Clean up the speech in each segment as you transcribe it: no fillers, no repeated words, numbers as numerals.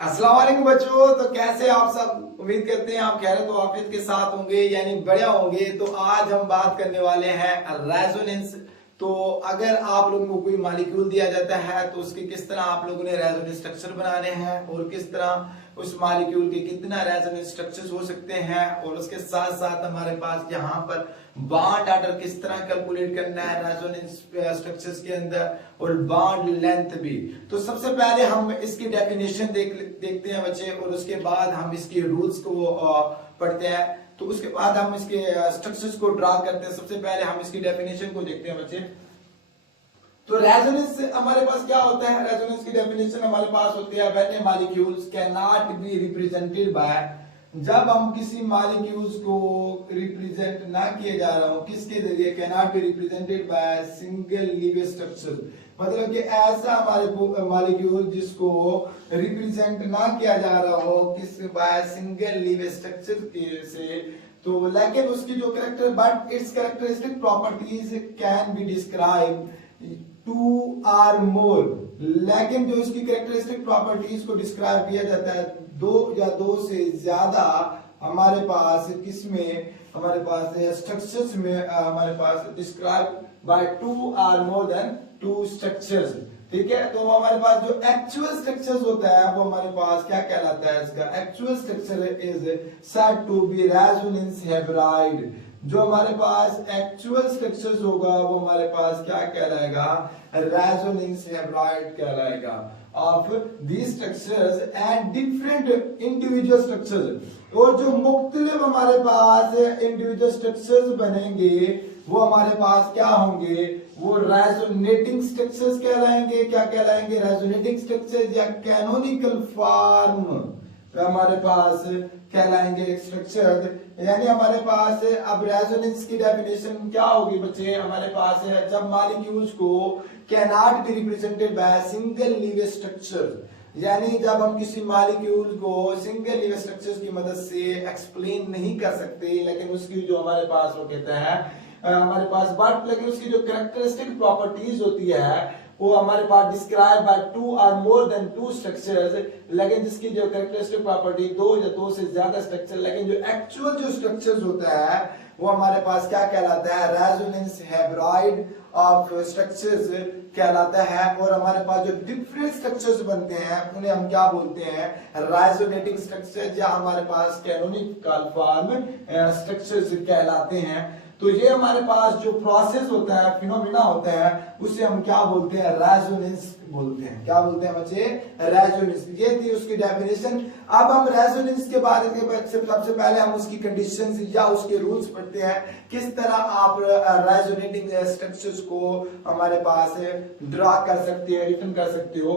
अस्सलाम वालेकुम बच्चों। तो कैसे आप सब, उम्मीद करते हैं आप खैरियत और आफियत के साथ होंगे, यानी बढ़िया होंगे। तो आज हम बात करने वाले हैं रेजोनेंस। तो अगर आप लोगों को कोई मॉलिक्यूल दिया जाता है तो उसके किस तरह आप लोगों ने रेजोनेंस स्ट्रक्चर बनाने हैं और किस तरह उस मॉलिक्यूल के कितना रेजोनेंस स्ट्रक्चर्स हो सकते हैं, और उसके साथ साथ हमारे पास यहाँ पर बॉन्ड ऑर्डर किस तरह कैलकुलेट करना है रेजोनेंस स्ट्रक्चर्स के अंदर, और बॉन्ड लेंथ भी। तो सबसे पहले हम इसकी डेफिनेशन देखते हैं बच्चे, और उसके बाद हम इसके रूल्स को पढ़ते हैं। तो उसके बाद हम इसके स्ट्रक्चर्स को ड्रा करते हैं। सबसे पहले हम इसकी डेफिनेशन को देखते हैं बच्चे। तो रेजोनेंस हमारे पास क्या होता है? रेजोनेंस की डेफिनेशन हमारे पास होती है when A molecules can not be represented by, जब हम किसी मॉलिक्यूल्स को रिप्रेजेंट ना किए जा रहा हो किसके जरिए, can not be represented by single linear structure, मतलब कि ऐसा हमारे मॉलिक्यूल जिसको रिप्रेजेंट ना किया जा रहा हो किस बाय सिंगल लीनियर स्ट्रक्चर से, तो लेकिन उसकी जो character but it's characteristic properties can be describe two or more, लेकिन जो इसकी कैरेक्टरिस्टिक प्रॉपर्टीज को डिस्क्राइब किया जाता है दो या दो से ज्यादा हमारे पास किसमें, हमारे पास स्ट्रक्चर्स में हमारे पास describe by two or more than two structures. ठीक है, तो हमारे पास जो एक्चुअल स्ट्रक्चर्स होता है वो हमारे पास क्या कहलाता है? इसका actual structure is said to be resonance hybrid. जो हमारे पास एक्चुअल स्ट्रक्चर्स होगा वो हमारे पास क्या कहलाएगा? रेजोनेंस हैब्राइड कहलाएगा of these structures and different individual structures. और जो मुख्तलिफ हमारे पास इंडिविजुअल स्ट्रक्चर्स बनेंगे वो हमारे पास क्या होंगे? वो रेजोनेटिंग स्ट्रक्चर्स कहलाएंगे। क्या कहलाएंगे? रेजोनेटिंग स्ट्रक्चर्स या कैनोनिकल फॉर्म हमारे पास कहलाएंगे स्ट्रक्चर। यानी हमारे पास अब रेजोनेंस की डेफिनेशन क्या होगी बच्चे? हमारे पास है जब मॉलिक्यूल्स को can not be represented by single linear structure, यानी जब हम किसी मॉलिक्यूल को सिंगल लीनियर स्ट्रक्चर्स की मदद से एक्सप्लेन नहीं कर सकते, लेकिन उसकी जो हमारे पास वो कहता है हमारे पास बट लेकिन उसकी जो कैरेक्टरिस्टिक प्रॉपर्टीज होती है वो हमारे पास डिस्क्राइब बाय टू और मोर देन टू स्ट्रक्चर्स, लेकिन जिसकी जो कैरेक्टरिस्टिक प्रॉपर्टी दो या दो से ज्यादा स्ट्रक्चर, लेकिन जो एक्चुअल जो स्ट्रक्चर्स होता है वो हमारे पास क्या कहलाता है? रेजोनेंस हैब्राइड ऑफ स्ट्रक्चर्स कहलाता है। और हमारे पास जो डिफरेंट स्ट्रक्चर्स बनते हैं उन्हें हम क्या बोलते हैं? रेजोनेटिंग स्ट्रक्चर्स, या हमारे पास कैनोनिकल फॉर्म स्ट्रक्चर्स कहलाते हैं। तो ये हमारे पास जो प्रोसेस होता है, फिनोमिना होता है, उसे हम क्या बोलते हैं? रेजोनेंस बोलते हैं। क्या बोलते हैं बच्चे? रेजोनेंस। ये थी उसकी डेफिनेशन। अब हम रेजोनेंस के बारे में सबसे पहले हम उसकी कंडीशंस या उसके रूल्स पढ़ते हैं, किस तरह आप रेजोनेटिंग स्ट्रक्चर्स को हमारे पास ड्रा कर सकते हैं, रिटर्न कर सकते हो।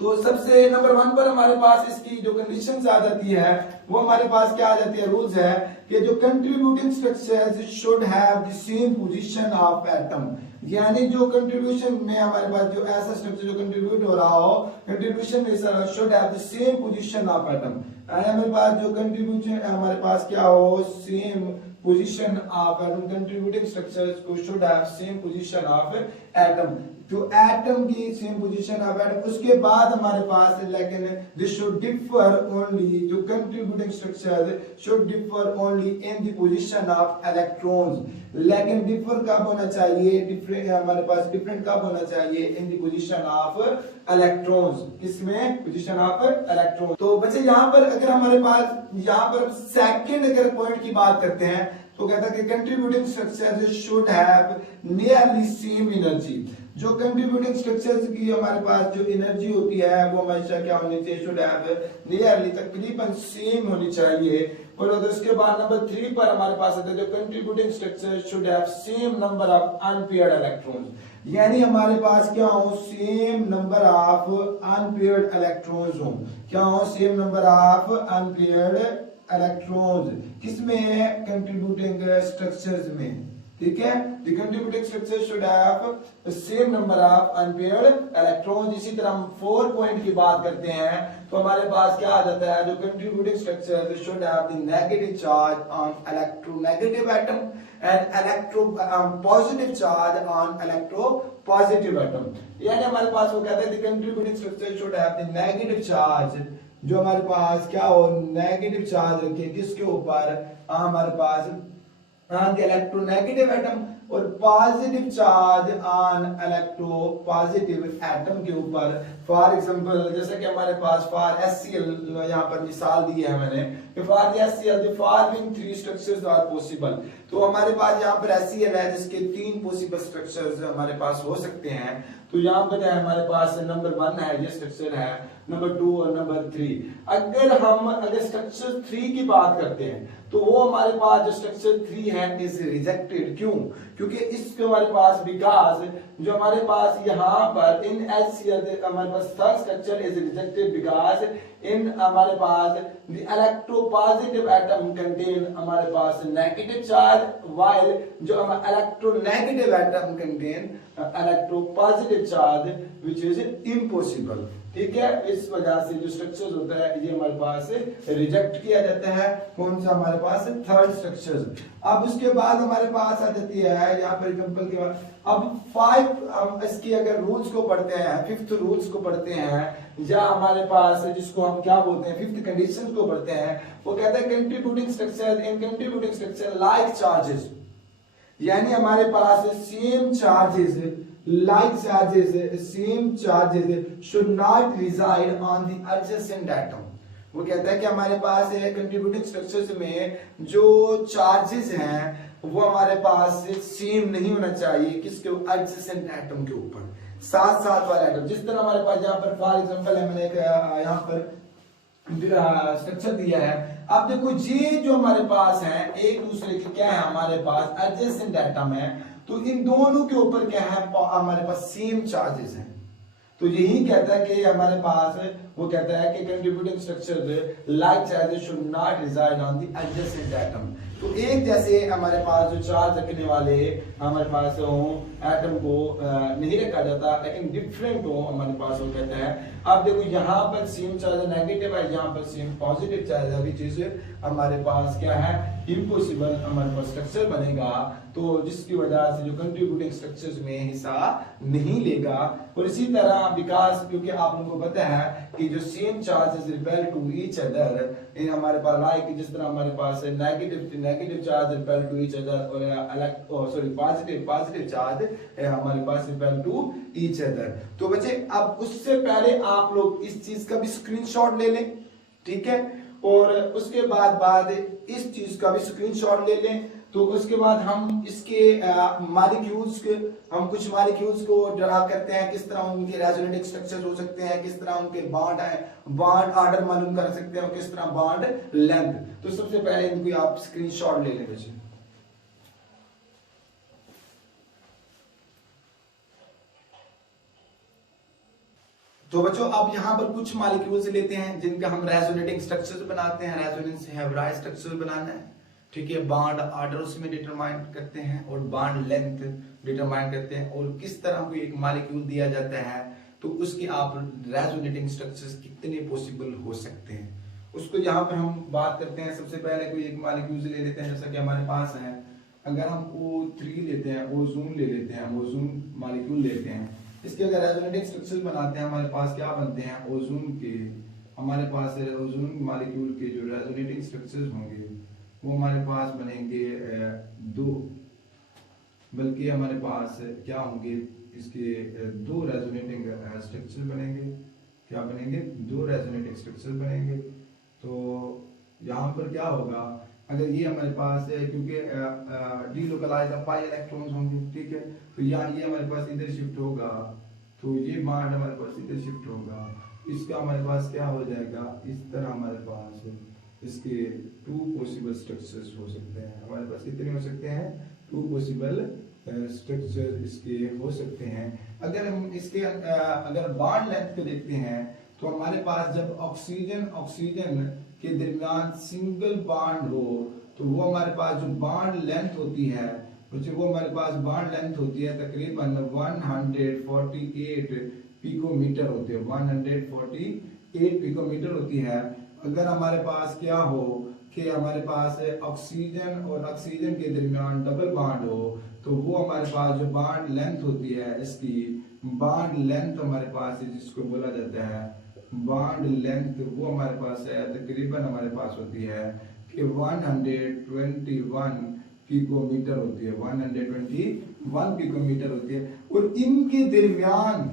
तो सबसे नंबर 1 पर हमारे पास इसकी जो कंडीशंस आ जाती है वो हमारे पास क्या आ जाती है? रूल्स है कि जो contributing structures should have the same position of atom, यानी जो कंट्रीब्यूशन में हमारे पास जो ऐसा स्ट्रक्चर जो कंट्रीब्यूट हो रहा हो, कंट्रीब्यूशन में should have the same position of atom. हमारे पास जो कंट्रीब्यूशन हमारे पास क्या हो? Same position of atom. Contributing structures को should have same position of atom, जो एटम की सेम पोजीशन ऑफ एटम। उसके बाद हमारे पास लेकिन दिस शुड डिफर ओनली, जो contributing structure should differ only in the position of electrons, लेकिन डिफर कब होना चाहिए? डिफरेंट हमारे पास डिफरेंट कब होना चाहिए? In the position of electrons. किसमें? Position of electron. तो बच्चे यहाँ पर अगर हमारे पास यहाँ पर सेकंड अगर पॉइंट की बात करते हैं तो कहता है कि contributing structures should have nearly same energy. जो कंट्रीब्यूटिंग स्ट्रक्चर्स की हमारे पास जो एनर्जी होती है वो हमेशा क्या होनी चाहिए? शुड हैव नियरली, तकरीबन सेम होनी चाहिए। और उसके बाद नंबर 3 पर हमारे पास आता है जो contributing structure should have same number of unpaired electrons, यानी हमारे पास क्या हो? Same number of unpaired electrons हो। क्या हो? Same number of unpaired electrons. किसमें? कंट्रीब्यूटिंग स्ट्रक्चर्स में। ठीक है। The contributing structure should have the same number of unpaired electrons। इसी तरह हम 4 पॉइंट की बात करते हैं तो हमारे पास क्या आ जाता है, जो contributing structure should have the negative charge on electronegative atom and positive charge on electropositive atom। यानी हमारे पास वो कहते हैं the contributing structure should have the negative charge, जो हमारे पास क्या हो, नेगेटिव चार्ज रखे किसके ऊपर, हमारे पास इलेक्ट्रोनेगेटिव एटम, और positive charge on electropositive atom के ऊपर। फॉर एग्जांपल जैसे कि हमारे पास फॉर HCl यहाँ पर मिसाल दी है मैंने कि for HCl the following 3 structures are possible. तो हमारे पास यहाँ पर HCl है जिसके 3 पॉसिबल स्ट्रक्चर्स हमारे पास हो सकते हैं। तो यहाँ पर है हमारे पास नंबर 1 है, ये स्ट्रक्चर है, नंबर 2 और नंबर 3। अगर स्ट्रक्चर 3 की बात करते हैं तो वो हमारे पास जो स्ट्रक्चर 3 है इज रिजेक्टेड। क्यों? क्योंकि इसके हमारे पास बिकॉज जो हमारे पास यहाँ पर इन HCl हमारे पास third structure is rejected because in हमारे पास द इलेक्ट्रोपॉजिटिव एटम कंटेन हमारे पास नेगेटिव चार्ज, व्हाइल जो electronegative atom contain electropositive charge which is impossible. ठीक है, इस वजह से जो स्ट्रक्चर्स होता है ये हमारे पास रिजेक्ट किया जाता है। कौन सा हमारे पास, थर्ड स्ट्रक्चर्स। अब उसके बाद हमारे पास आ जाती है यहाँ पर एग्जांपल के बाद, अब 5 इसकी अगर रूल्स को पढ़ते हैं, 5th रूल्स को पढ़ते हैं, या हमारे पास जिसको हम क्या बोलते हैं 5th कंडीशन को पढ़ते हैं, वो कहता है contributing structure in contributing structure like charges, यानी हमारे पास same charges like charges, same charges should not reside on the adjacent atom। वो कहता है कि हमारे पास कंट्रीब्यूटिंग स्ट्रक्चर्स में जो चार्जेस हैं वो हमारे पास सेम नहीं होना चाहिए किसके, एडजेसेंट एटम के ऊपर, साथ साथ वाले एटम। जिस तरह हमारे पास यहाँ पर फॉर एग्जांपल है, मैंने एक यहाँ पर स्ट्रक्चर दिया है। अब देखो ये जो हमारे पास है एक दूसरे के क्या है, हमारे पास एडजेसेंट एटम है, तो इन दोनों के ऊपर क्या है, हमारे पास सेम चार्जेस हैं। तो यही कहता है कि हमारे पास वो कहता है कि contributing structure like charges should not reside on the adjacent atom. तो एक जैसे हमारे पास जो चार्ज रखने वाले हमारे पास हो एटम को नहीं रखा जाता, लेकिन डिफरेंट हो हमारे पास वो कहता है। अब देखो यहाँ पर सेम चार्ज नेगेटिव है, यहाँ पर सेम पॉजिटिव चार्ज है, विच इज हमारे पास क्या है, इम्पॉसिबल हमारे पास स्ट्रक्चर बनेगा। तो जिसकी वजह से जो कंट्रीब्यूटिंग स्ट्रक्चर्स में हिस्सा नहीं लेगा। और इसी तरह विकास, क्योंकि आप लोगों को पता है कि जो same charges repel to each other, इन हमारे पास लाइक जिस तरह हमारे पास negative charge repel to each other और पॉजिटिव चार्ज हमारे पास रिपेल टू ईच अदर। तो बच्चे अब उससे पहले आप लोग इस चीज का भी स्क्रीनशॉट ले लें, ठीक है, और उसके बाद इस चीज का भी स्क्रीनशॉट ले लें। तो उसके बाद हम इसके मॉलिक्यूल्स के, हम कुछ मॉलिक्यूल्स को ड्रा करते हैं, किस तरह उनके रेजोनेटिंग स्ट्रक्चर हो सकते हैं, किस तरह उनके बॉन्ड है, बॉन्ड ऑर्डर मालूम कर सकते हैं, किस तरह बॉन्ड लेंथ। तो सबसे पहले इनको आप स्क्रीनशॉट ले लें बच्चे। तो बच्चों अब यहाँ पर कुछ मॉलिक्यूल्स लेते हैं जिनका हम रेजोनेटिंग स्ट्रक्चर्स बनाते हैं, रेजोनेंस हेब्राइड स्ट्रक्चर बनाना है, ठीक है। बॉन्ड ऑर्डर उसमें डिटरमाइन करते हैं और बॉन्ड लेंथ डिटरमाइन करते हैं, और किस तरह कोई एक मॉलिक्यूल दिया जाता है तो उसके आप रेजोनेटिंग स्ट्रक्चर्स कितने पॉसिबल हो सकते हैं उसको यहाँ पर हम बात करते हैं। सबसे पहले कोई एक मॉलिक्यूल ले लेते हैं, जैसा कि हमारे पास है, अगर हम O3 लेते हैं, ओजोन ले लेते हैं, ओजोन मॉलिक्यूल लेते हैं, इसके अगर रेजोनेटिंग स्ट्रक्चर बनाते हैं हमारे पास क्या बनते हैं, ओजोन के हमारे पास ओजोन मॉलिक्यूल के जो रेजोनेटिंग स्ट्रक्चर्स होंगे वो हमारे पास बनेंगे 2, बल्कि हमारे पास क्या होंगे, इसके 2 रेजोनेटिंग स्ट्रक्चर बनेंगे। क्या बनेंगे, 2 रेजोनेटिंग स्ट्रक्चर बनेंगे। तो यहाँ पर क्या होगा, अगर ये हमारे पास है, क्योंकि डीलोकलाइज पाई इलेक्ट्रॉन्स होंगे, ठीक है, तो यहाँ ये हमारे पास इधर शिफ्ट होगा, तो ये बॉन्ड हमारे पास इधर शिफ्ट होगा, इसका हमारे पास क्या हो जाएगा, इस तरह हमारे पास इसके 2 पॉसिबल स्ट्रक्चर्स हो सकते हैं। हमारे पास कितने हो सकते हैं, 2 पॉसिबल स्ट्रक्चर इसके हो सकते हैं। अगर हम इसके अगर बॉन्ड लेंथ को देखते हैं तो हमारे पास जब ऑक्सीजन के दरमियान सिंगल बॉन्ड हो तो वो हमारे पास जो बॉन्ड लेंथ होती है बच्चे वो हमारे पास बॉन्ड लेंथ होती है तकरीबन 148 पिकोमीटर होती है, 148 पिकोमीटर होती है। अगर हमारे पास क्या हो कि हमारे पास ऑक्सीजन और ऑक्सीजन के दरमियान डबल बॉन्ड हो तो वो हमारे पास जो बॉन्ड लेंथ होती है इसकी बॉन्ड लेंथ हमारे पास है जिसको बोला जाता है बॉन्ड लेंथ, वो हमारे पास है तकरीबन हमारे पास होती है कि 121 पिकोमीटर होती है, 121 पिकोमीटर होती है। और इनके दरमियान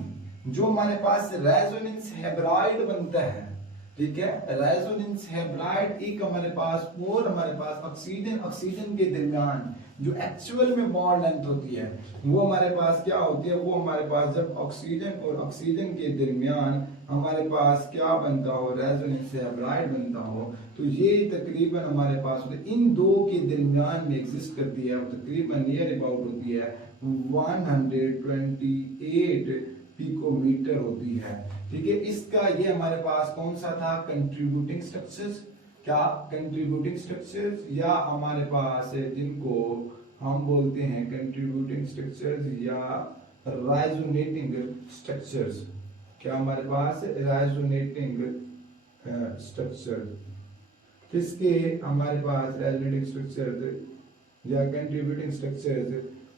जो हमारे पास रेजोनेंस हैब्राइड बनता है, ठीक है, रेजोनेंस हैब्राइड एक हमारे पास और हमारे पास ऑक्सीजन के दरमियान जो एक्चुअल में बॉन्ड लेंथ होती है वो हमारे पास क्या होती है, वो हमारे पास जब ऑक्सीजन और ऑक्सीजन के दरमियान हमारे पास क्या बनता हो, रेजोनेंस हैब्राइड बनता हो, तो ये तकरीबन हमारे पास इन दो के दरमियान में एग्जिस्ट करती है, तकरीबन नियर अबाउट होती है 128 पिकोमीटर होती है, ठीक है। इसका ये हमारे पास कौन सा था, कंट्रीब्यूटिंग स्ट्रक्चर्स, क्या कंट्रीब्यूटिंग स्ट्रक्चर्स, या हमारे पास जिनको हम बोलते हैं कंट्रीब्यूटिंग स्ट्रक्चर्स या रेजोनेटिंग स्ट्रक्चर्स, क्या हमारे पास रेजोनेटिंग स्ट्रक्चर, किसके हमारे पास रेजोनेटिंग स्ट्रक्चर्स या कंट्रीब्यूटिंग स्ट्रक्चर्स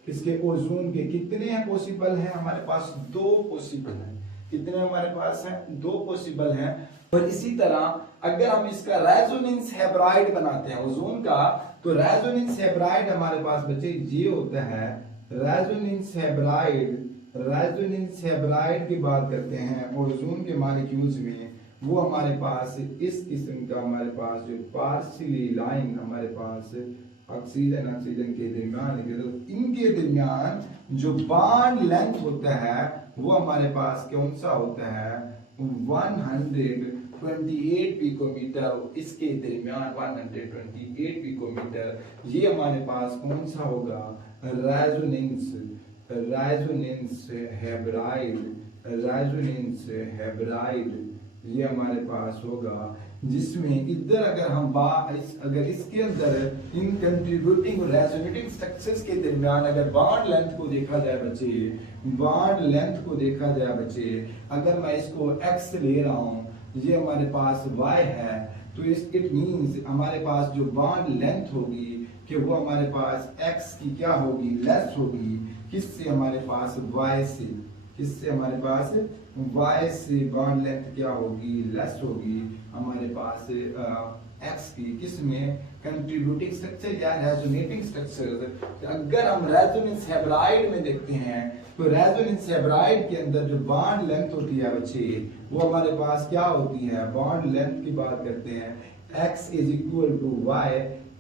किसके, ओजोन के। कितने हैं पॉसिबल हैं हमारे पास, दो पॉसिबल हैं, कितने हमारे पास हैं, दो पॉसिबल हैं। और इसी तरह अगर हम इसका रेजोनेंस हैब्राइड बनाते हैं ओजोन का, तो रेजोनेंस हैब्राइड हमारे पास बच्चे ये होता है, रेजोनेंस हैब्राइड की बात करते हैं ओजोन के मॉलिक्यूल्स में, वो हमारे पास इस किस्म का हमारे पास जो पार्शियली लाइन हमारे पास ऑक्सीजन के दरमियान, तो इनके दरमियान जो बॉन्ड लेंथ होता है वो हमारे पास कौन सा होता है, 128 पिकोमीटर, इसके दरमियान 128 पिकोमीटर, ये हमारे पास कौन सा होगा, रेजोनेंस हैब्राइड, ये हमारे पास होगा, जिसमें इधर अगर हम अगर इसके अंदर इन कंट्रीब्यूटिंग और रेजोनेटिंग स्ट्रक्चर्स के दरमियान अगर बॉन्ड लेंथ को देखा जाए बच्चे, बॉन्ड लेंथ को देखा जाए बच्चे, अगर मैं इसको x ले रहा हूं, ये हमारे पास y है, तो इट मींस हमारे पास जो बॉन्ड लेंथ होगी कि वो हमारे पास x की क्या होगी, लेस होगी, किससे, हमारे पास y से, किससे, हमारे पास y से बॉन्ड लेंथ क्या होगी, लेस होगी हमारे पास x की, किसमें, कंट्रीब्यूटिंग स्ट्रक्चर या रेजोनेटिंग स्ट्रक्चर। अगर हम रेजोनेंस हैब्राइड में देखते हैं तो रेजोनेंस हैब्राइड के अंदर जो बॉन्ड लेंथ होती है बच्चे, वो हमारे पास क्या होती है, बॉन्ड लेंथ की बात करते हैं, x is equal to y,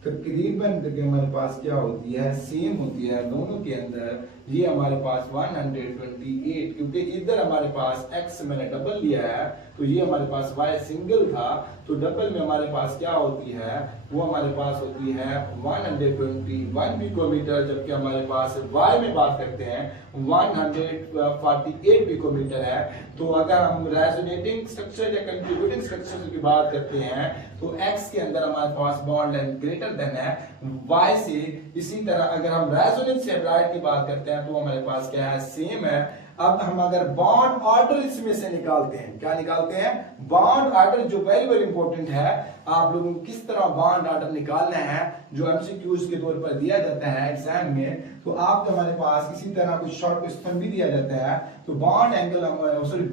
तकरीबन हमारे पास क्या होती है, सेम होती है दोनों के अंदर, ये हमारे पास 128, क्योंकि इधर हमारे पास x मैंने डबल लिया है तो ये हमारे पास y सिंगल था, तो डबल में हमारे पास क्या होती है, वो हमारे पास होती है 121 पिकोमीटर, जबकि हमारे पास y में बात करते हैं 148 पिकोमीटर है। तो अगर हम रेजोनेटिंग स्ट्रक्चर या कंट्रीब्यूटिंग स्ट्रक्चर की बात करते हैं तो x के अंदर हमारे पास बॉन्ड लेंथ ग्रेटर देन है y से। इसी तरह अगर हम रेजोनेंस हैब्राइड की बात करते हैं तो हमारे पास क्या है, सेम है। अब हम अगर बॉन्ड ऑर्डर इसमें से निकालते हैं, क्या निकालते हैं, बॉन्ड ऑर्डर, जो वेरी वेरी इंपॉर्टेंट है, आप लोगों को किस तरह बॉन्ड ऑर्डर निकालना है, जो एमसीक्यूज के तौर पर दिया जाता है एग्जाम में, तो आप हमारे पास इसी तरह कुछ शॉर्ट क्वेश्चन भी दिया जाता है। तो बॉन्ड एंगल,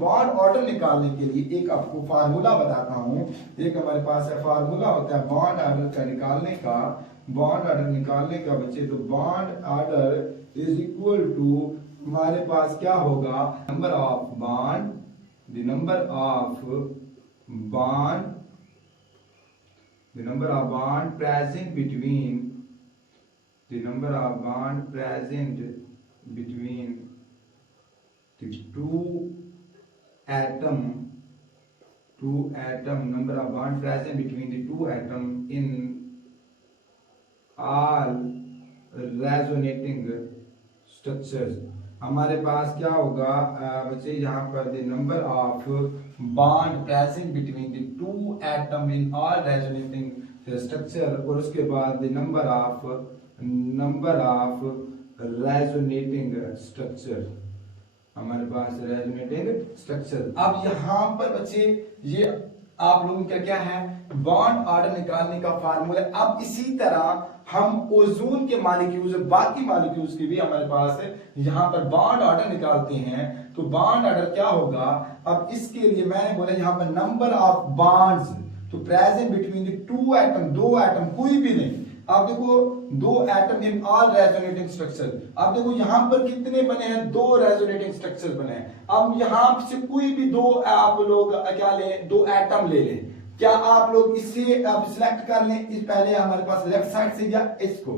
बॉन्ड ऑर्डर निकालने के लिए एक आपको फार्मूला बताता हूं, एक हमारे पास है फार्मूला होता है बॉन्ड ऑर्डर का निकालने का, बॉन्ड ऑर्डर निकालने का बच्चे, तो bond order is equal to हमारे पास क्या होगा, number of bond, the number of bond present between, the number of bond present between the two atom, number of bond present between the two atom in all resonating structures। हमारे पास क्या होगा बच्चे, यहाँ पर the number of bond present between the two atom in all resonating structure, और उसके बाद the number of number of resonating structure, हमारे पास रेजोनेटिंग स्ट्रक्चर। अब यहां पर बच्चे ये आप लोगों का क्या है, बॉन्ड ऑर्डर निकालने का फार्मूला। अब इसी तरह हम ओजोन के मॉलिक्यूल्स, बाकी मॉलिक्यूल्स की भी हमारे पास है, यहां पर बॉन्ड ऑर्डर निकालते हैं। तो बॉन्ड ऑर्डर क्या होगा, अब इसके लिए मैंने बोला यहां पर नंबर ऑफ बॉन्ड्स, तो present between the two atom, दो एटम, कोई भी नहीं। आप देखो दो atom in all resonating structure, आप देखो यहां पर कितने बने हैं, दो रेजोनेटिंग स्ट्रक्चर बने हैं। अब यहां से कोई भी दो आप लोग क्या ले, दो एटम ले लें, क्या आप लोग इसे आप सिलेक्ट कर लें, इस पहले हमारे पास लेफ्ट साइड से या इसको,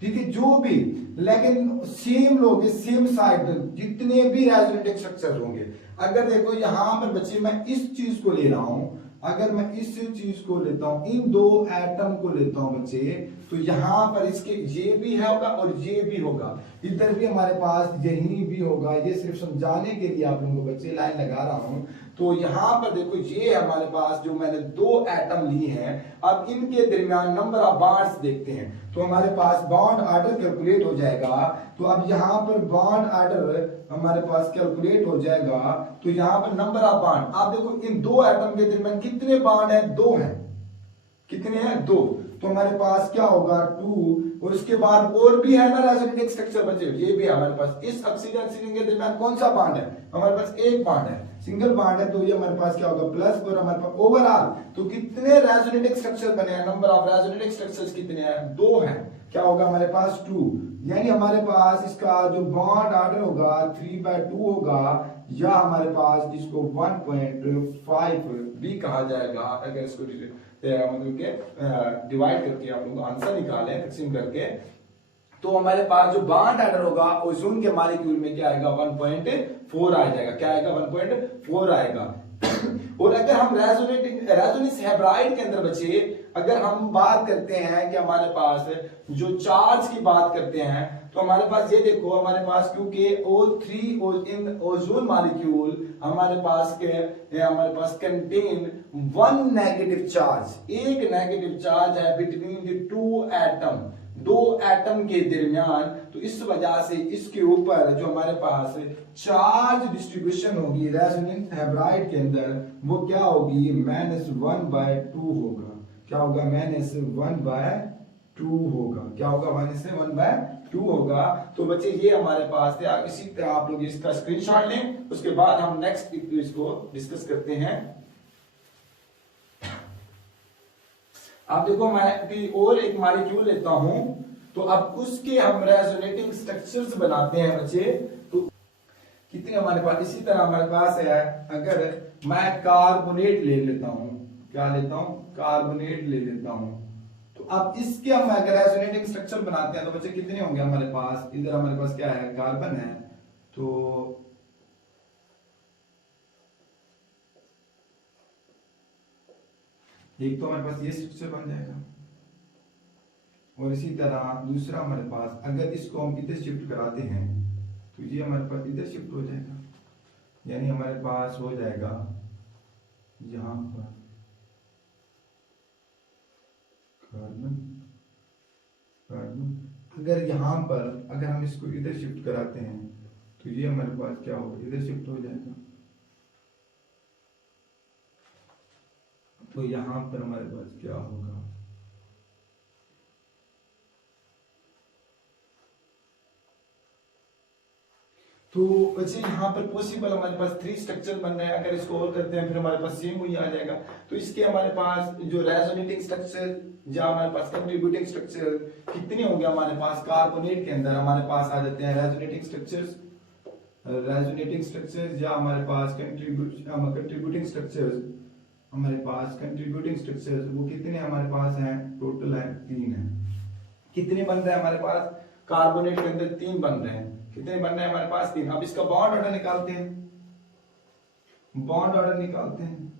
ठीक है, जो भी, लेकिन सेम लोग सेम साइड जितने भी रेजोनेटिंग स्ट्रक्चर होंगे। अगर देखो यहां पर बच्चे मैं इस चीज को ले रहा हूं, अगर मैं इस चीज को लेता हूं, इन दो एटम को लेता हूं बच्चे, तो यहां पर इसके ये भी होगा और ये भी होगा, इधर भी हमारे पास यही भी होगा। ये सिर्फ समझाने के लिए आप लोगों को बच्चे लाइन लगा रहा हूं। तो यहां पर देखो ये हमारे पास जो मैंने दो एटम लिए हैं, अब इनके दरमियान नंबर ऑफ बॉन्ड्स देखते हैं। तो हमारे पास बॉन्ड ऑर्डर कैलकुलेट हो जाएगा। तो अब यहां पर बॉन्ड ऑर्डर हमारे पास कैलकुलेट हो जाएगा। तो यहां पर नंबर ऑफ बॉन्ड, आप देखो इन दो एटम के दरमियान कितने बॉन्ड हैं, दो हैं, कितने हैं, दो। तो हमारे पास क्या होगा, 2, और उसके बाद और भी है ना रेजोनेटिंग स्ट्रक्चर बच्चे, ये भी है हमारे पास। इस ऑक्सीजन ऑक्सीजन के दरमियान कौन सा बॉन्ड है, हमारे पास एक बॉन्ड है, सिंगल बॉन्ड है। तो ये हमारे पास क्या होगा, प्लस, और हमारे पास ओवरऑल तो कितने रेजोनेटिंग स्ट्रक्चर बने हैं, नंबर ऑफ रेजोनेटिंग स्ट्रक्चर्स कितने हैं, दो हैं। क्या होगा हमारे पास 2, यानी हमारे पास इसका जो बॉन्ड ऑर्डर होगा 3/2 होगा, या हमारे पास इसको 1.5 भी कहा जाएगा। अगर इसको मतलब के डिवाइड करके आप लोग आंसर निकालें तकसीम करके, तो हमारे पास जो बॉन्ड ऑर्डर होगा ओजोन के मॉलिक्यूल में क्या आएगा, 1.4 आ जाएगा। क्या आएगा, 1.4 आएगा। और अगर हम रेजोनेंस हैब्राइड के अंदर बचे, अगर हम बात करते हैं कि हमारे पास जो चार्ज की बात करते हैं, तो हमारे पास ये देखो, हमारे पास क्योंकि O3 इन ओजोन मॉलिक्यूल हमारे पास कंटेन 1 नेगेटिव चार्ज, एक नेगेटिव चार्ज है बिटवीन द टू एटम, दो एटम के दरमियान। तो इस वजह से इसके ऊपर जो हमारे पास चार्ज डिस्ट्रीब्यूशन होगी रेजोनेंस हैब्राइड के अंदर, वो क्या होगी, -1/2 होगा। क्या होगा, -1/2 होगा। क्या होगा, -1/2 होगा। तो बच्चे ये हमारे पास थे। इसी तरह आप लोग इसका स्क्रीनशॉट लें, उसके बाद हम नेक्स्ट इसको डिस्कस करते हैं। आप देखो मैं भी और एक मॉलिक्यूल लेता हूं, तो अब उसके हम रेजोनेटिंग स्ट्रक्चर्स बनाते हैं बच्चे। तो कितने हमारे पास, इसी तरह हमारे पास है, अगर मैं कार्बोनेट ले लेता हूं, क्या लेता हूं, कार्बोनेट ले लेता हूं, तो अब इसके हम अगर रेजोनेटिंग स्ट्रक्चर बनाते हैं तो बच्चे कितने होंगे हमारे पास, इधर हमारे पास क्या है, कार्बन है, तो एक तो हमारे पास ये स्ट्रक्चर बन जाएगा, और इसी तरह दूसरा हमारे पास अगर इसको हम इधर शिफ्ट कराते हैं तो ये हमारे पास इधर शिफ्ट हो जाएगा, यानी हमारे पास हो जाएगा यहां पर कार्बन कार्बन। अगर यहां पर अगर हम इसको इधर शिफ्ट कराते हैं तो ये हमारे पास क्या होगा, इधर शिफ्ट हो जाएगा। तो यहां पर हमारे पास क्या होगा, तो बच्चे यहाँ पर पॉसिबल हमारे पास 3 स्ट्रक्चर बन रहे हैं। अगर इसको और करते हैं फिर हमारे पास सेम वही आ जाएगा। तो इसके हमारे पास जो रेजोनेटिंग स्ट्रक्चर या हमारे पास कंट्रीब्यूटिंग स्ट्रक्चर कितने होंगे हमारे पास, कार्बोनेट के अंदर हमारे पास आ जाते हैं रेजोनेटिंग स्ट्रक्चर्स या हमारे पास कंट्रीब्यूटिंग स्ट्रक्चर्स, हमारे पास कंट्रीब्यूटिंग स्ट्रक्चर्स वो कितने हमारे पास हैं, टोटल है 3 है। कितने बन रहे हैं हमारे पास, कार्बोनेट के अंदर 3 बन रहे हैं। कितने बन रहे हैं हमारे पास, 3। अब इसका बॉन्ड ऑर्डर निकालते हैं, बॉन्ड ऑर्डर निकालते हैं।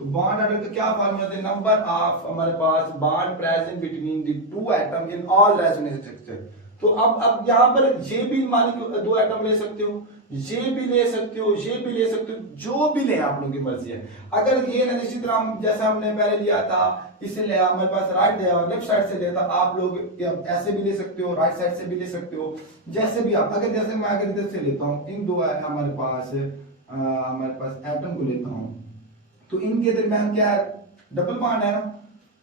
तो बॉन्ड ऑर्डर का क्या फार्मूला है, नंबर ऑफ हमारे पास bond present between the two atom in all resonance structure. तो अब यहां पर जे भी मान लो 2 एटम ले सकते हो, ये भी ले सकते हो, ये भी ले सकते हो, जो भी ले आप लोगों की मर्जी है। अगर ये ना इसी तरह हम जैसा हमने पहले लिया था, इसे ले हमारे पास राइट है और लेफ्ट साइड से लेता, आप लोग ऐसे भी ले सकते हो, राइट साइड से भी ले सकते हो, जैसे भी आप। अगर जैसे मैं अगर इधर से लेता हूँ, इन दो हमारे पास एटम को लेता हूँ, तो इनके दरमियान क्या है, डबल बॉन्ड है ना,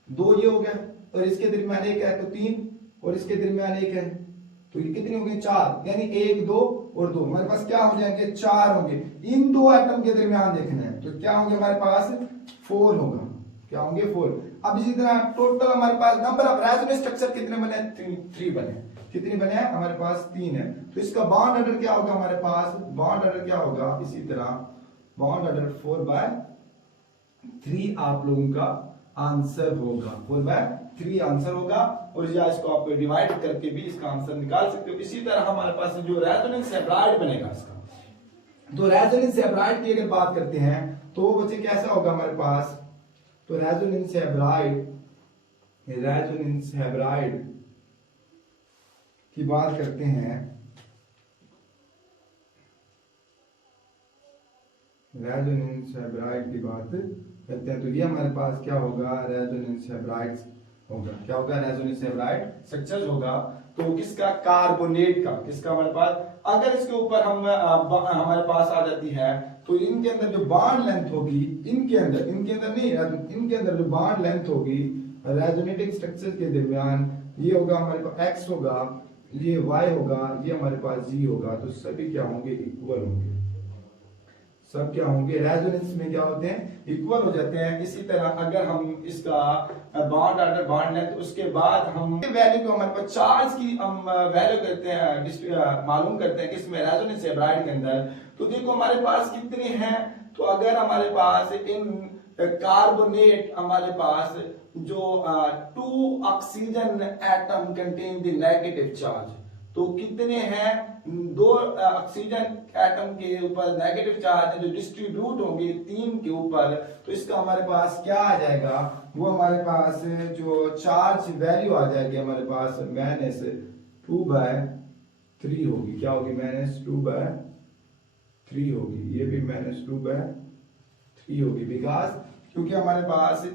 दो ये हो गया, और इसके दरमियान एक है तो तीन, और इसके दरमियान एक है, तो ये कितनी हो गई, चार, यानी एक दो और दो, हमारे पास क्या हो जाएंगे, चार होंगे। इन दो एटम के दरमियान देखना है, तो क्या होंगे हमारे पास, फोर होगा, क्या होंगे, फोर। अब इसी तरह टोटल हमारे पास नंबर ऑफ रेजोनेंस स्ट्रक्चर कितने बने, थ्री बने। कितने बने हैं हमारे पास, तीन है। तो इसका बॉन्ड ऑर्डर क्या होगा हमारे पास, बॉन्ड ऑर्डर क्या होगा, इसी तरह बॉन्ड ऑर्डर 4/3 आप लोगों का आंसर होगा, 4/3 आंसर होगा। और या इसको आप डिवाइड करके भी इसका आंसर निकाल सकते हो। इसी तरह हमारे पास जो रेजोनेंस हेब्राइड बनेगा इसका, तो रेजोनेंस हेब्राइड की अगर बात करते हैं तो बच्चे कैसा होगा हमारे पास, तो रेजोनेंस हेब्राइड की बात करते हैं, रेजोनेंस हेब्राइड की बात करते हैं, तो ये हमारे पास क्या होगा, रेजोनेंस हेब्राइड होगा, क्या होगा, रेजोनेंस हेब्राइड स्ट्रक्चर होगा। तो किसका, कार्बोनेट का, किसका हमारे पास, अगर इसके ऊपर हम हमारे पास आ जाती है, तो इनके अंदर जो बॉन्ड लेंथ होगी, इनके अंदर नहीं, इनके अंदर जो बॉन्ड लेंथ होगी रेजोनेटिंग स्ट्रक्चर के दरमियान, ये होगा हमारे पास एक्स होगा, ये वाई होगा, ये हमारे पास जी होगा, तो सभी क्या होंगे, इक्वल होंगे, सब क्या होंगे, रेजोनेंस में क्या होते हैं, इक्वल हो जाते हैं। इसी तरह अगर हम इसका बॉन्ड ऑर्डर बॉन्ड लेंथ, तो उसके बाद हम वैल्यू को हमारे पास चार्ज की हम वैल्यू करते हैं, मालूम करते हैं किसमें, रेजोनेंस हेब्राइड के अंदर। तो देखो हमारे पास कितने हैं, तो अगर हमारे पास इन कार्बोनेट हमारे पास जो 2 oxygen atom contain the negative charge, तो कितने हैं, 2 ऑक्सीजन एटम के ऊपर नेगेटिव चार्ज है जो डिस्ट्रीब्यूट होंगे 3 के ऊपर, तो इसका हमारे पास क्या आ जाएगा, वो हमारे पास जो चार्ज वैल्यू आ जाएगी हमारे पास -2/3 होगी, क्या होगी, -2/3 होगी, ये भी -2/3 होगी, बिकॉज क्योंकि हमारे पास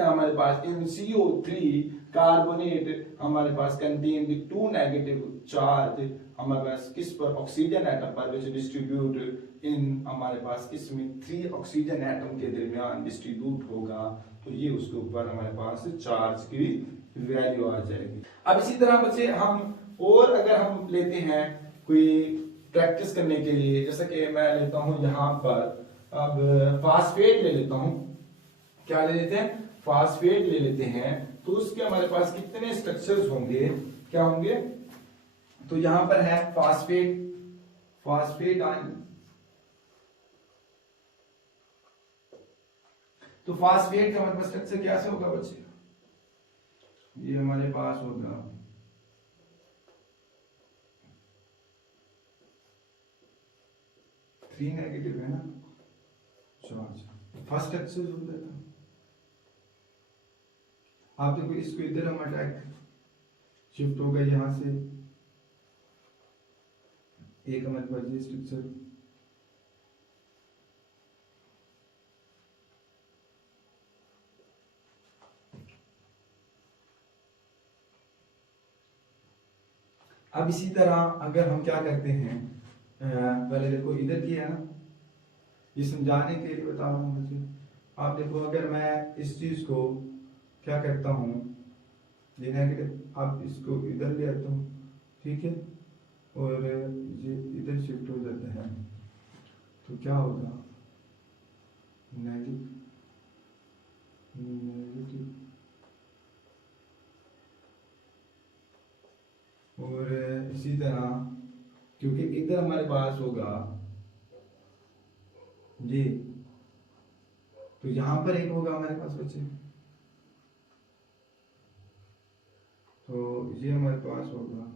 हमारे पास इन CO3 कार्बोनेट हमारे पास कंटेन द 2 नेगेटिव चार्ज, हमारे पास किस पर, ऑक्सीजन एटम पर, विच डिस्ट्रीब्यूट इन हमारे पास किसमें 3 ऑक्सीजन एटम के दरमियान डिस्ट्रीब्यूट होगा, तो ये उसके ऊपर हमारे पास चार्ज की वैल्यू आ जाएगी। अब इसी तरह बच्चे हम और अगर हम लेते हैं कोई प्रैक्टिस करने के लिए, जैसा कि मैं लेता हूं यहां पर, अब फास्फेट ले लेता हूं, क्या ले लेते हैं, फास्फेट ले लेते हैं, तो उसके हमारे पास कितने स्ट्रक्चर्स होंगे, क्या होंगे, तो यहां पर है फास्फेट आयन, तो फास्फेट का हमारे पास स्ट्रक्चर कैसे होगा बच्चे, ये हमारे पास होगा 3 नेगेटिव है ना चार्ज, फर्स्ट स्ट्रक्चर हो जाता है। आप देखो इसको इधर हम अटैक शिफ्ट हो गए, यहां से एक हमारे पास ये स्ट्रक्चर, अब इसी तरह अगर हम क्या करते हैं, पहले देखो इधर की है ना, ये समझाने के लिए बता रहा हूं मुझे। आप देखो अगर मैं इस चीज को क्या करता हूं, ये नेगेटिव, अब इसको इधर ले आता हूं, ठीक है, और ये इधर शिफ्ट हो जाता है, तो क्या होगा, नेगेटिव, और इसी तरह क्योंकि इधर हमारे पास होगा जी, तो यहां पर एक होगा हमारे पास बच्चे, तो ये हमारे पास होगा,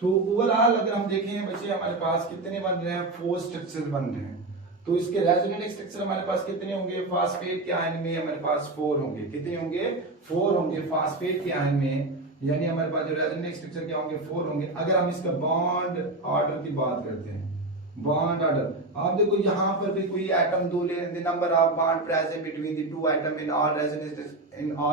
तो ओवरऑल अगर हम देखें बच्चे हमारे पास कितने बन रहे हैं, 4 स्ट्रक्चर बन रहे हैं। तो इसके रेजोनेंट स्ट्रक्चर हमारे पास कितने होंगे? फास्फेट के आयन में हमारे पास 4 होंगे। कितने होंगे? 4 होंगे फास्फेट के आयन में, यानी हमारे पास जो रेजोनेंट स्ट्रक्चर क्या होंगे? 4 होंगे। अगर हम इसका बॉन्ड ऑर्डर की बात करते हैं, बॉन्ड ऑर्डर, आप देखो यहाँ पर भी कोई एटम दो ले, the number of bond present between the two atom in all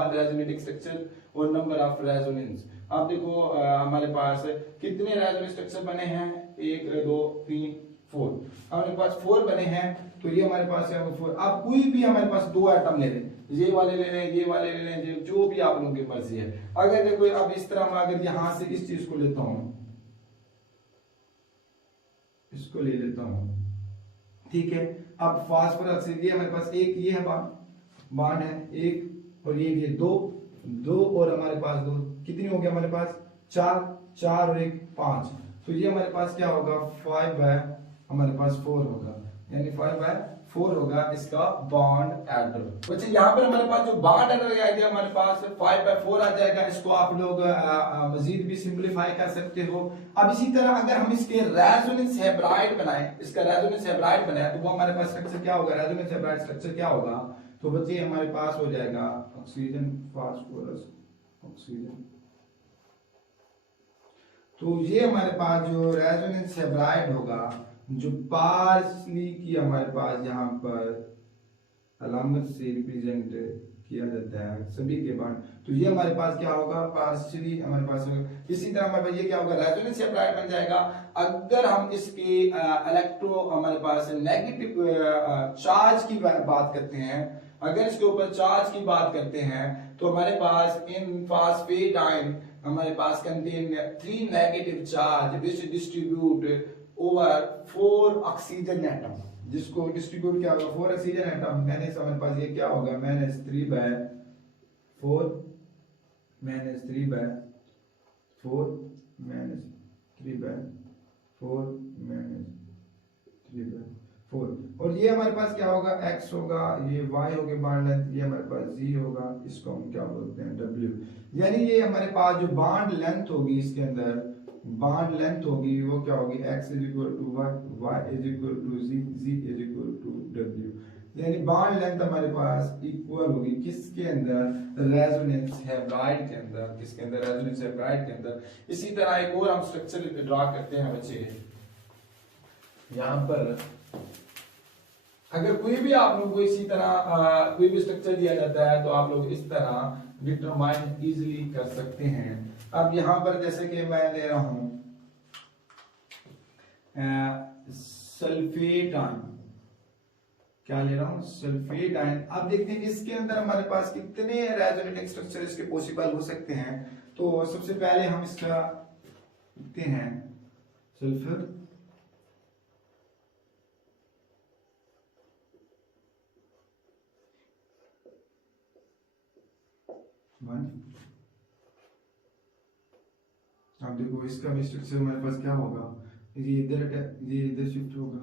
resonant structure और नंबर ऑफ रेजोनेंस। आप देखो हमारे पास कितने रेजोनेंट स्ट्रक्चर बने हैं? 1 2 3 4, हमारे पास 4 बने हैं। तो ये हमारे पास है 4। अब कोई भी हमारे पास दो एटम ले लें, ये वाले ले लें, ये वाले ले लें, जो भी आप लोगों की मर्जी है। अगर देखो अब इस तरह मैं अगर यहां से इस चीज को लेता हूं, इसको ले लेता हूं, ठीक है। अब फास्फोरस ये हमारे पास एक ये है बॉन्ड है एक, और ये दो और हमारे पास दो, कितनी हो गया हमारे पास? 4 और 1 5। तो ये हमारे पास क्या होगा? 5 बाय हमारे पास 4 होगा, यानी 5 बाय 4 होगा इसका बॉन्ड एडर। बच्चे यहाँ पर हमारे पास जो बॉन्ड एडर आएगा हमारे पास 5 बाय 4 आ जाएगा। इसको आप लोग मजीद भी सिंपलीफाई कर सकते हो। अब इसी तरह अगर हम इसके रेजोनेंस हेब्राइड बनाएं, इसका रेजोनेंस हेब्राइड बनाएं, तो वो हमारे पास स्ट्रक्चर क्या होगा? रेजोनेंस हेब्राइड स्ट्रक्चर क्या होगा? तो बच्चे हमारे पास हो जाएगा ऑक्सीजन फास्फोरस ऑक्सीजन। तो ये हमारे पास जो रेजोनेंस हेब्राइड होगा, जो पार्सली की हमारे पास यहाँ पर अलामत से रिप्रेजेंट किया जाता है सभी के बॉन्ड, तो ये हमारे पास क्या होगा? पार्सली हमारे पास होगा। इसी तरह हमारे पास ये क्या होगा? रेजोनेंस हेब्राइड बन जाएगा। अगर हम इसके इलेक्ट्रो हमारे पास नेगेटिव चार्ज की बात करते हैं, अगर इसके ऊपर चार्ज की बात करते हैं, तो हमारे पास इन फास्फेट आयन हमारे पास contain 3 negative charge which distribute over 4 oxygen atom, जिसको डिस्ट्रीब्यूट क्या होगा? 4 ऑक्सीजन एटम। माइनस हमारे पास ये क्या होगा? Minus 3 by 4 minus 3 by 4 minus 3 by 4 minus 3 by 4। और ये हमारे पास क्या होगा? x होगा, ये y होगा बॉन्ड लेंथ, ये हमारे पास z होगा, इसको हम क्या बोलते हैं? w। यानी ये हमारे पास जो बॉन्ड लेंथ होगी, इसके अंदर बॉन्ड लेंथ होगी वो क्या होगी? x is equal to y, y is equal to z, z is equal to w। यानी बॉन्ड लेंथ हमारे पास इक्वल होगी किसके अंदर? रेजोनेंस हेब्राइड के अंदर। किसके अंदर? रेजोनेंस हेब्राइड के अंदर। इसी तरह एक और हम स्ट्रक्चर ड्रा करते हैं बच्चे। यहाँ पर अगर कोई भी आप लोग को इसी तरह कोई भी स्ट्रक्चर दिया जाता है, तो आप लोग इस तरह डिटरमाइन इजीली कर सकते हैं। अब यहां पर जैसे कि मैं ले रहा हूं सल्फेट आयन, क्या ले रहा हूं? Sulphate ion. अब देखते हैं इसके अंदर हमारे पास कितने रेजोनेटिंग स्ट्रक्चर इसके पॉसिबल हो सकते हैं। तो सबसे पहले हम इसका देखते हैं सल्फर अब देखो इसका भी स्ट्रक्चर हमारे पास क्या होगा? ये इधर शिफ्ट होगा,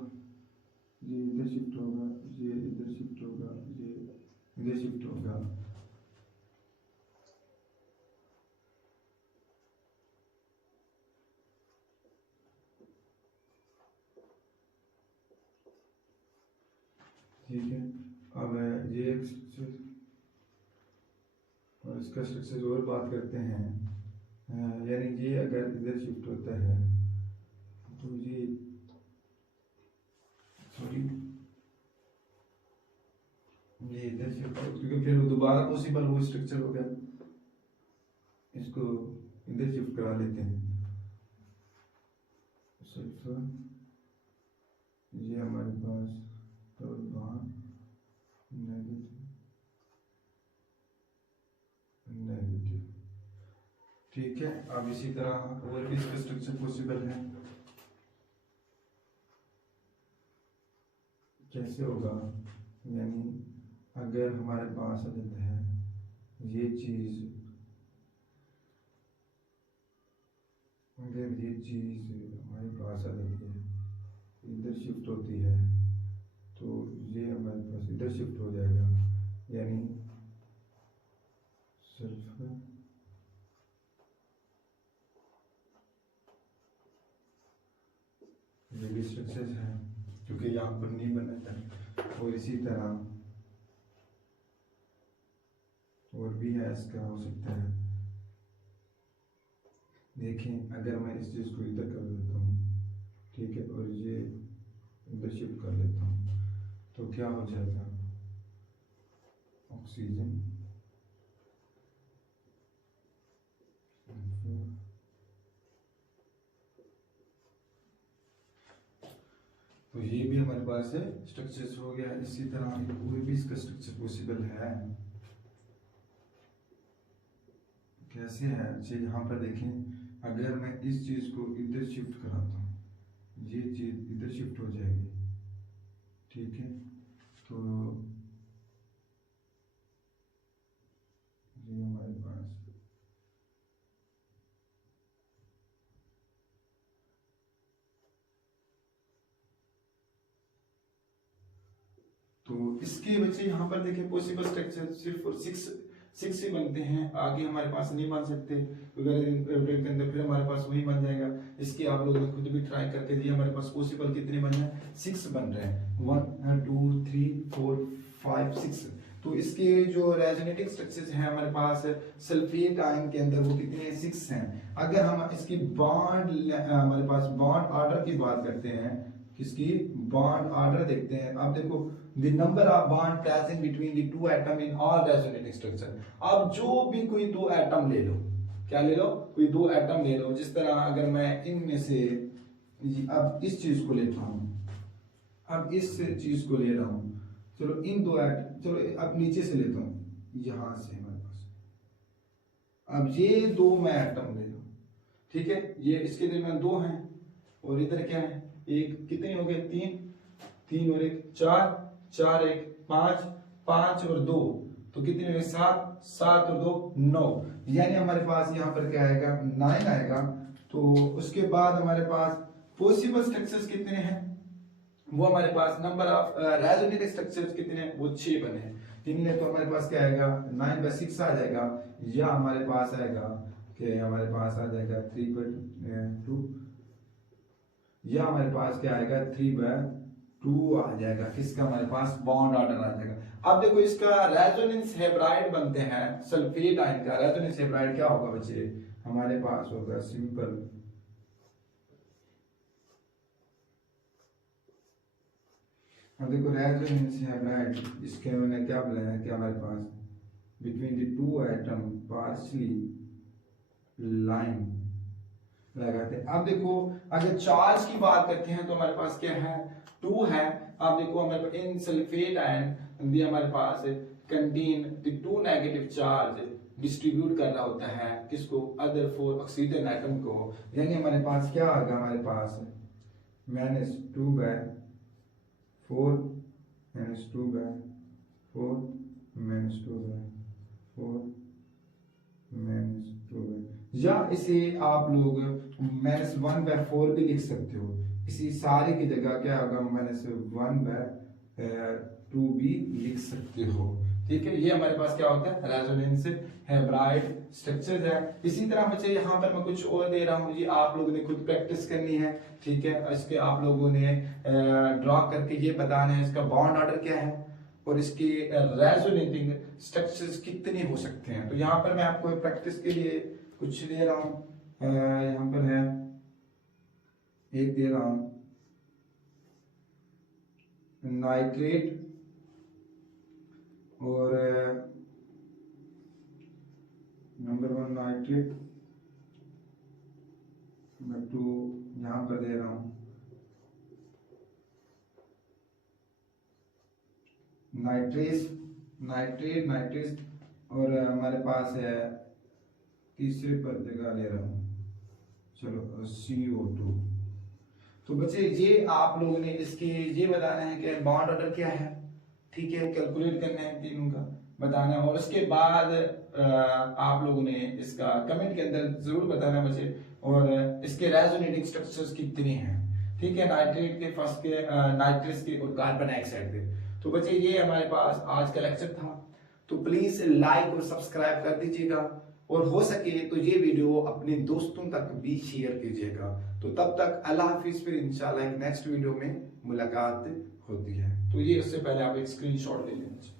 ये इधर शिफ्ट होगा, ये इधर शिफ्ट होगा, ये इधर शिफ्ट होगा। ठीक है। अब ये एक स्ट्रक्चर और इसका स्ट्रक्चर और बात करते हैं। यानी ये अगर इधर शिफ्ट होता है तो ये सॉरी ये इधर शिफ्ट हो, क्योंकि फिर वो दोबारा पॉसिबल वो स्ट्रक्चर हो गया, इसको इधर शिफ्ट करा लेते हैं। सल्फर ये हमारे पास तो नेगेटिव, ठीक है। अब इसी तरह और भी इसका स्ट्रक्चर पॉसिबल है। कैसे होगा? यानी अगर हमारे पास है ये चीज, अगर ये चीज हमारे पास आ जाती है, इधर शिफ्ट होती है, तो ये हमारे पास इधर शिफ्ट हो जाएगा। यानी सल्फर ये भी स्ट्रक्चर है। क्योंकि यहाँ पर नहीं बना था। और इसी तरह और भी है, इसका हो सकता है। देखें अगर मैं इस चीज़ को इधर कर देता हूँ, ठीक है, और ये इधर शिफ्ट कर लेता हूँ, तो क्या हो जाएगा, ऑक्सीजन तो ये भी हमारे पास है स्ट्रक्चर्स हो गया। इसी तरह कोई भी इसका स्ट्रक्चर पॉसिबल है, कैसे है। अच्छा यहाँ पर देखें, अगर मैं इस चीज़ को इधर शिफ्ट कराता हूँ, ये चीज़ इधर शिफ्ट हो जाएगी, ठीक है। तो ये हमारे पास तो इसके बच्चे यहाँ पर देखें पॉसिबल स्ट्रक्चर सिर्फ और सिक्स ही बनते हैं, आगे हमारे पास नहीं बन सकते के अंदर, फिर हमारे पास वही बन जाएगा। इसके आप लोग खुद भी ट्राई करके दिए, हमारे पास पॉसिबल कितने बन रहे हैं, 6 बन रहे हैं, 1 2 3 4 5 6। तो इसके जो रेजोनेटिंग स्ट्रक्चर्स हैं हमारे पास सल्फेट आयन के अंदर वो कितने 6 हैं। अगर हम इसकी बॉन्ड हमारे पास बॉन्ड ऑर्डर की बात करते हैं, किसकी बॉन्ड ऑर्डर देखते हैं, आप देखो the number of bond present between the two atom in all resonating structure। अब जो भी कोई दो एटम ले लो, क्या ले लो, कोई दो एटम ले लो, जिस तरह अगर मैं इनमें से अब इस चीज को लेता हूं, अब इस चीज को ले रहा हूं, चलो इन दो एटम, चलो अब नीचे से लेता हूं, यहां से हमारे पास, अब ये दो मैं एटम ले लो, ठीक है, ये इसके दरमियान 2 हैं और इधर क्या है, एक, कितने हो गए, 3 और 1 4, 4 1 5, 5 और 2, तो कितने हो गए, 7 और 2 9, यानी हमारे पास यहाँ पर क्या आएगा, 9 आएगा। तो उसके बाद हमारे पास पॉसिबल स्ट्रक्चर्स कितने हैं, वो हमारे पास नंबर ऑफ रेजोनेटिंग स्ट्रक्चर्स कितने हैं, वो 6 बने हैं। इनमें तो हमारे पास क्या आएगा, 9/6 आ जाएगा, या हमारे पास आएगा कि हमारे पास आ जाएगा 3/2, या हमारे पास क्या आएगा 3/2 आ जाएगा। किसका, हमारे पास बॉन्ड ऑर्डर आ जाएगा। अब देखो इसका रेजोनेंस हेब्राइड बनते हैं, सल्फेट आयन का रेजोनेंस हेब्राइड क्या होगा बच्चे, हमारे पास होगा सिंपल, अब देखो रेजोनेंस हेब्राइड, इसके मैंने क्या बोला है कि हमारे पास between the two atom partially line लगाते हैं। अब देखो अगर चार्ज की बात करते हैं तो हमारे पास क्या है, 2 है। अब देखो हमारे पास इन सल्फेट आयन हमारे पास contain the 2 negative charge distribute कर रहा होता है, किसको, अदर 4 ऑक्सीजन एटम को, यानी हमारे पास क्या आएगा, हमारे पास -2/4 -2/4 -2/4 -2/, या इसे आप लोग -1/4 भी लिख सकते हो। इसी सारे की जगह क्या होगा, -1/2 भी लिख सकते हो, ठीक है। ये हमारे पास क्या होता है, रेजोनेंस हेब्राइड स्ट्रक्चर्स है। इसी तरह बच्चे यहाँ पर मैं कुछ और दे रहा हूँ जी, आप लोगों ने खुद प्रैक्टिस करनी है, ठीक है। इसके आप लोगों ने ड्रॉ करके ये बताना है इसका बॉन्ड ऑर्डर क्या है और इसके रेजोनेटिंग स्ट्रक्चर्स कितने हो सकते हैं। तो यहाँ पर मैं आपको प्रैक्टिस के लिए कुछ दे रहा हूँ, यहाँ पर है एक दे रहा हूँ, नाइट्रेट और नंबर 1 नाइट्रेट, नंबर 2 यहाँ पर दे रहा हूँ नाइट्रेट और हमारे पास है तीसरे पर जगह ले रहा हूँ, चलो CO2। तो बच्चे ये आप लोगों ने इसके ये बताना है कि बॉन्ड ऑर्डर क्या है, ठीक है, कैलकुलेट करना है तीनों का बताना है। और उसके बाद आप लोगों ने इसका कमेंट के अंदर जरूर बताना बच्चे, और इसके रेजोनेटिंग स्ट्रक्चर्स कितने हैं, ठीक है, नाइट्रेट के, फर्स्ट के, नाइट्रस के और कार्बन डाइऑक्साइड के। तो बच्चे ये हमारे पास आज का लेक्चर था, तो प्लीज लाइक और सब्सक्राइब कर दीजिएगा और हो सके तो ये वीडियो अपने दोस्तों तक भी शेयर कीजिएगा। तो तब तक अल्लाह हाफिज, फिर इंशाल्लाह एक नेक्स्ट वीडियो में मुलाकात होती है। तो ये उससे पहले आप एक स्क्रीनशॉट ले लेना।